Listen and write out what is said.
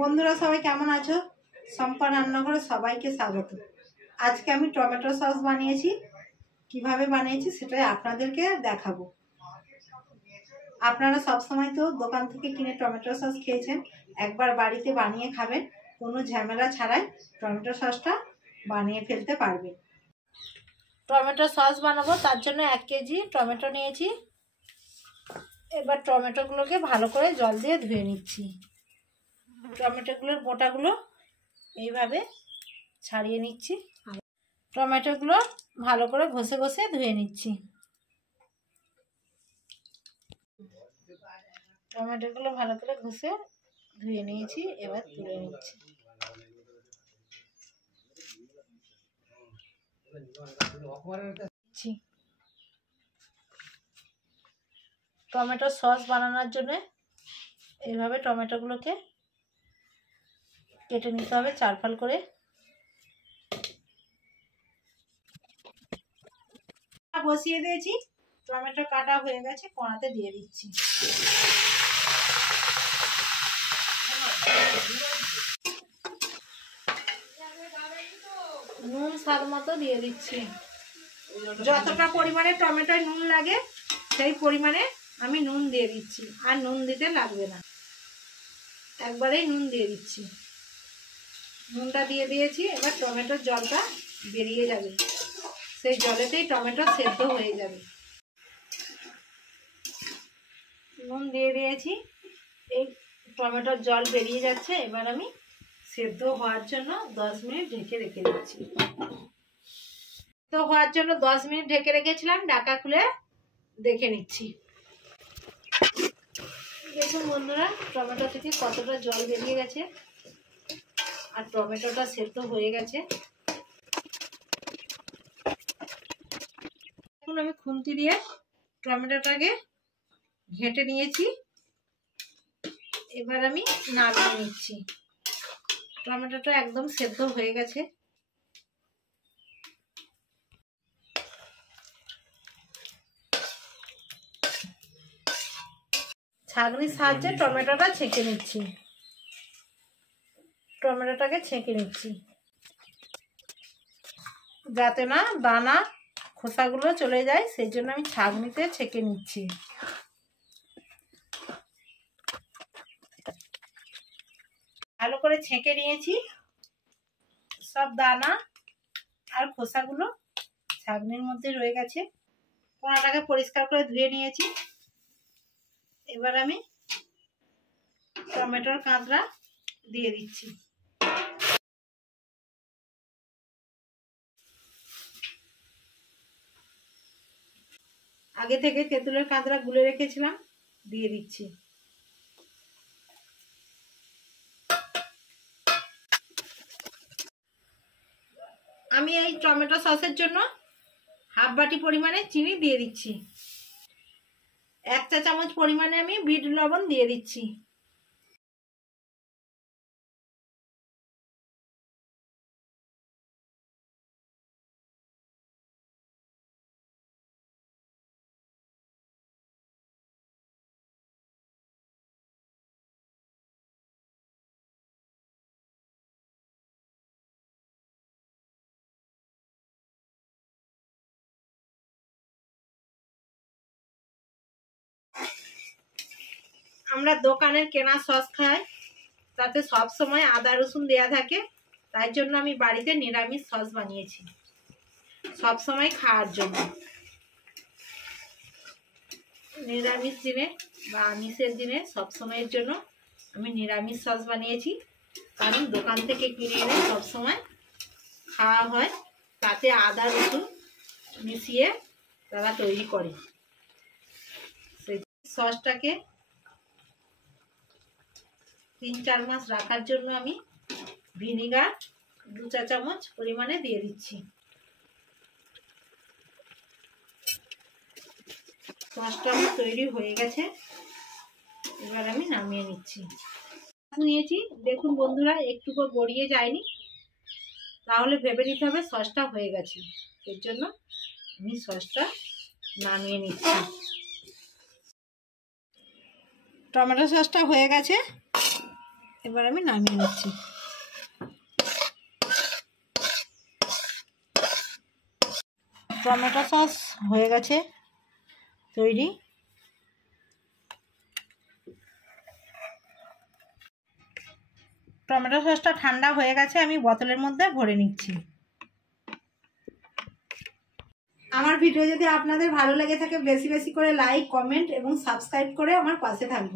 বন্ধুরা সবাই কেমন আছো? সম্পা রান্নাঘরে সবাইকে স্বাগত। আজকে আমি টমেটো সস বানিয়েছি। কিভাবে বানিয়েছি সেটাই আপনাদেরকে দেখাবো। আপনারা সব সময় তো দোকান থেকে কিনে টমেটো সস খেয়েছেন, একবার বাড়িতে বানিয়ে খাবেন, কোনো ঝামেলা ছাড়াই টমেটো সসটা বানিয়ে ফেলতে পারবেন। টমেটো সস বানাবো, তার জন্য 1 কেজি টমেটো নিয়েছি। এবার টমেটোগুলোকে ভালো করে জল দিয়ে ধুয়ে নিচ্ছি। টমেটোগুলোর গোটাগুলো এইভাবে ছাড়িয়ে নিচ্ছি। টমেটোগুলো ভালো করে ঘষে ঘষে ধুয়ে নিচ্ছি। টমেটোগুলো ভালো করে ঘষে ধুয়ে নিয়েছি, এবার তুলে নিচ্ছি। টমেটো সস বানানোর জন্য এইভাবে টমেটোগুলোকে কেটে নিতে হবে 4 ফাল করে। বসিয়ে দিয়েছি, টমেটো কাটা হয়ে গেছে, কড়াতে দিয়ে দিচ্ছি। নুন স্বাদ মতো দিয়ে দিচ্ছি। যতটা পরিমাণে টমেটোয় নুন লাগে সেই পরিমাণে আমি নুন দিয়ে দিচ্ছি, আর নুন দিতে লাগবে না, একবারেই নুন দিয়ে দিচ্ছি। নুনটা দিয়ে দিয়েছি, এবার টমেটোর জলটা বেরিয়ে যাবে, সেই জলেতেই টমেটো সেদ্ধ হয়ে যাবে। নুন দিয়ে দিয়েছি, এই টমেটোর জল বেরিয়ে যাচ্ছে। এবার আমি সেদ্ধ হওয়ার জন্য 10 মিনিট ঢেকে রেখে দিচ্ছি। তো হওয়ার জন্য 10 মিনিট ঢেকে রেখেছিলাম, ঢাকা খুলে দেখে নিচ্ছি। দেখুন বন্ধুরা, টমেটো থেকে কতটা জল বেরিয়ে গেছে আর টমেটোটা সেদ্ধ হয়ে গেছে। এখন আমি খুন্তি দিয়ে টমেটোটাকে ঘেঁটে নিয়েছি, এবার আমি নামিয়ে নিচ্ছি। টমেটোটা একদম সেদ্ধ হয়ে গেছে। ছাঁকনির সাহায্যে টমেটোটা ছেঁকে নিচ্ছি। টমেটোটাকে ছেঁকে নিচ্ছি যাতে না দানা খোসাগুলো চলে যায়, সেই জন্য আমি ছাঁকনিতে ছেঁকে নিচ্ছি। ভালো করে ছেঁকে নিয়েছি, সব দানা আর খোসাগুলো ছাঁকনির মধ্যে রয়ে গেছে। কোনাটাকে পরিষ্কার করে ধুয়ে নিয়েছি। এবার আমি টমেটোর কাঁচরা দিয়ে দিচ্ছি। আগে থেকে তেঁতুলের কাঁচরা গুলে রেখেছিলাম, দিয়ে দিচ্ছি। আমি এই টমেটো সসের জন্য হাফ বাটি পরিমাণে চিনি দিয়ে দিচ্ছি। 1 চা চামচ পরিমাণে আমি বিট লবণ দিয়ে দিচ্ছি। আমরা দোকানের কেনা সস খাই, তাতে সব সময় আদা রসুন দেয়া থাকে, তাই জন্য আমি বাড়িতে নিরামিষ সস বানিয়েছি সব সময় খাওয়ার জন্য। নিরামিষ দিনে বা আমিষের দিনে সব সময়ের জন্য আমি নিরামিষ সস বানিয়েছি, কারণ দোকান থেকে কিনে এনে সব সময় খাওয়া হয়, তাতে আদা রসুন মিশিয়ে তারা তৈরি করে। সেই সসটাকে 3-4 মাস রাখার জন্য আমি ভিনিগার 2 চা চামচ পরিমাণে দিয়ে দিচ্ছি। সসটা আমার তৈরি হয়ে গেছে, এবার আমি নামিয়ে নিচ্ছি। নিয়েছি, দেখুন বন্ধুরা, একটুকু গড়িয়ে যায়নি, তাহলে ভেবে নিতে হবে সসটা হয়ে গেছে। এর জন্য আমি সসটা নামিয়ে নিচ্ছি। টমেটো সসটা হয়ে গেছে, এবার আমি নামিয়ে নিচ্ছি। টমেটো সস হয়ে গেছে তৈরি। টমেটো সসটা ঠান্ডা হয়ে গেছে, আমি বোতলের মধ্যে ভরে নিচ্ছি। আমার ভিডিও যদি আপনাদের ভালো লেগে থাকে বেশি বেশি করে লাইক, কমেন্ট এবং সাবস্ক্রাইব করে আমার পাশে থাকবেন।